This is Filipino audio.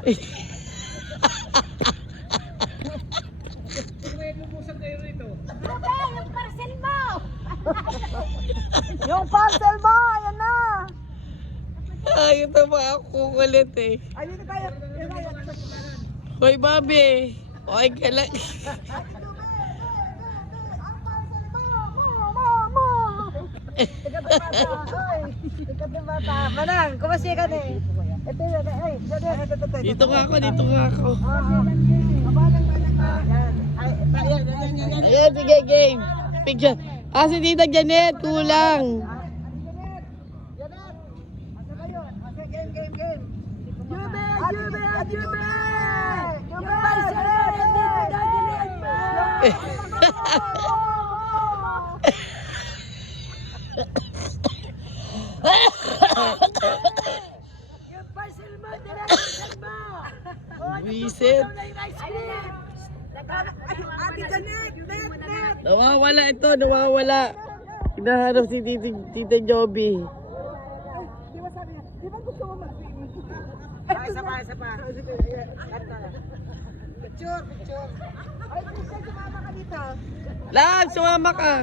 Yung parcel mo! Yung parcel mo, ayan na. Ay, ito pa ako kulit eh. Ay, dito tayo. Hoy, Bobby. Okay ka lang. Manang, kumasi ka na eh. Ito yun, ay, Dito nga ako, dito nga ako. Ayan, sige, game. Picture. Ah, si Tita Janet, kulang. Visit. Nawawala ito, nawawala. Hinahanap si Tita Joby. Isa pa. Picture. Ay, sumama ka dito. Lag, sumama ka.